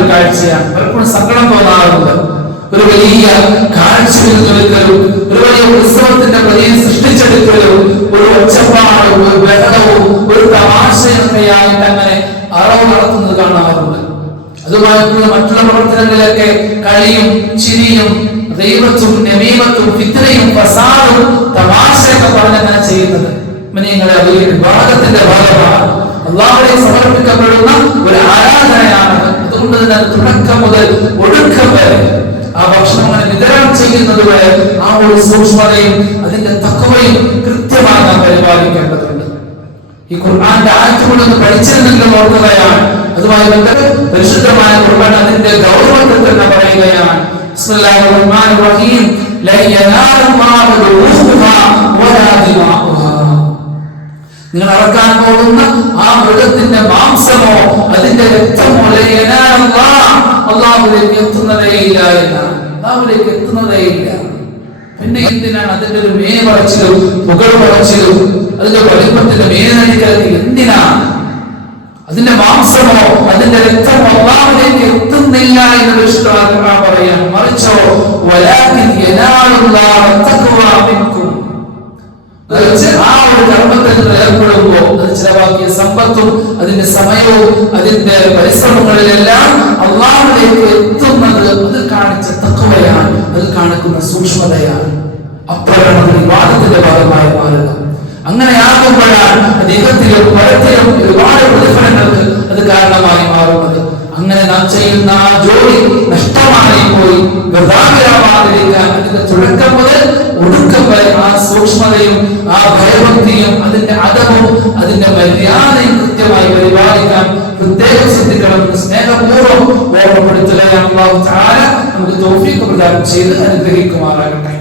ഒരു കാഴ്ചയാണ്. പലപ്പോഴും സങ്കടം തോന്നാറുണ്ട്. ഒരു വലിയ കാഴ്ചവെക്കലും ഒരു വലിയ ഉത്സവത്തിന്റെ പ്രതീതി സൃഷ്ടിച്ചെടുക്കലും ഒരു ഒച്ചപ്പാടും ഒരു ബഹളവും ഒരു തമാശയൊക്കെയായിട്ട് അങ്ങനെ അറവ് നടത്തുന്നത് കാണാറുണ്ട്. അതുമായിട്ടുള്ള മറ്റുള്ള പ്രവർത്തനങ്ങളിലൊക്കെ കളിയും ചിരിയും ദൈവത്തും നമീമത്തും ഫിത്നയും ഫസാദും തമാശയൊക്കെ പറഞ്ഞങ്ങനെ ചെയ്യുന്നത് നിങ്ങളെ അത് വിവാദത്തിന്റെ ഭാഗമാണ്. അല്ലാഹുവിനെ സമർപ്പിക്കപ്പെടുന്ന ഒരു ആരാധനയാണ്. അതുകൊണ്ട് തന്നെ തുടക്കം മുതൽ ഒടുക്കം വരെ ആ ഭക്ഷണം അങ്ങനെ വിതരണം ചെയ്യുന്നത് വരെ ആ ഒരു സൂക്ഷ്മതയും അതിന്റെ തഖ്വയും കൃത്യമായി നാം പരിപാലിക്കേണ്ടതുണ്ട്. ഈ ഖുർആന്റെ ആയത്തുകളൊന്ന് പഠിച്ചിരുന്നെങ്കിൽ ഓർക്കുകയാണ്. അതുമായി ബന്ധപ്പെട്ട് പരിശുദ്ധമായ ഖുർആൻ അതിന്റെ ഗൗരവത്തിൽ തന്നെ പറയുകയാണ്. ബിസ്മില്ലാഹിർ റഹ്മാനിർ റഹീം ലാ യനാലുല്ലാഹു ലുഹൂമുഹാ വലാ ദിമാഉഹാ. നിങ്ങൾ അറക്കാൻ പോകുന്ന ആ മൃഗത്തിന്റെ മാംസമോ അതിന്റെ രക്തമോ അല്ലാഹുവിലേക്ക് എത്തുന്നതേയില്ല എന്നാണ്. അല്ലാഹുവിലേക്ക് എത്തുന്നതേയില്ല. പിന്നെ എന്തിനാണ് അതിന്റെ ഒരു മേപറച്ചിലും പുകൾ പറച്ചിലും അതിന്റെ വലിപ്പത്തിന്റെ മേനടിക്കലൊക്കെ എന്തിനാണ്? അതിന്റെ മാംസമോ അതിന്റെ രക്തമോ അല്ലാഹുവിലേക്ക് എത്തുന്നില്ല എന്ന് വിശുദ്ധ പറയാൻ. മറിച്ചോ വലാകിൻ യനാലുല്ലാഹു തഖ്വാ മിൻകും. ആ ഒരു കർമ്മത്തിൽ ഏർപ്പെടുമ്പോൾ അത് ചിലവാക്കിയ സമ്പത്തും അതിന്റെ സമയവും അതിന്റെ പരിശ്രമങ്ങളിലെല്ലാം അല്ലാഹുവിലേക്ക് എത്തുന്നത് അത് കാണിച്ച തഖ്വയാണ്, അത് കാണിക്കുന്ന സൂക്ഷ്മതയാണ്. അപ്പോഴാണ് അത് വിവാദത്തിന്റെ ഭാഗമായി മാറുക. അങ്ങനെയാകുമ്പോഴാണ് ദൈവത്തിലും പരത്തിലും ഒരുപാട് പ്രതിഫലങ്ങൾക്ക് അത് കാരണമായി മാറുന്നത്. അങ്ങനെ നാം ചെയ്യുന്ന ആ ജോലി നഷ്ടമായി പോയി വൃഥാവിലാവാതിരിക്കാൻ അതിന്റെ തുടക്കം മുതൽ ഒടുക്കം വരെ ആ സൂക്ഷ്മതയും ആ ഭയഭക്തിയും അതിന്റെ അദബും അതിന്റെ മര്യാദയും കൃത്യമായി പരിപാലിക്കാൻ പ്രത്യേകം ശ്രദ്ധിക്കണമെന്ന് സ്നേഹപൂർവ്വം ഓർമ്മപ്പെടുത്തുകയാണ്. അല്ലാഹു തആല നമുക്ക് തൗഫീഖ് പ്രദാനം ചെയ്ത് അനുഗ്രഹിക്കുമാറാകട്ടെ.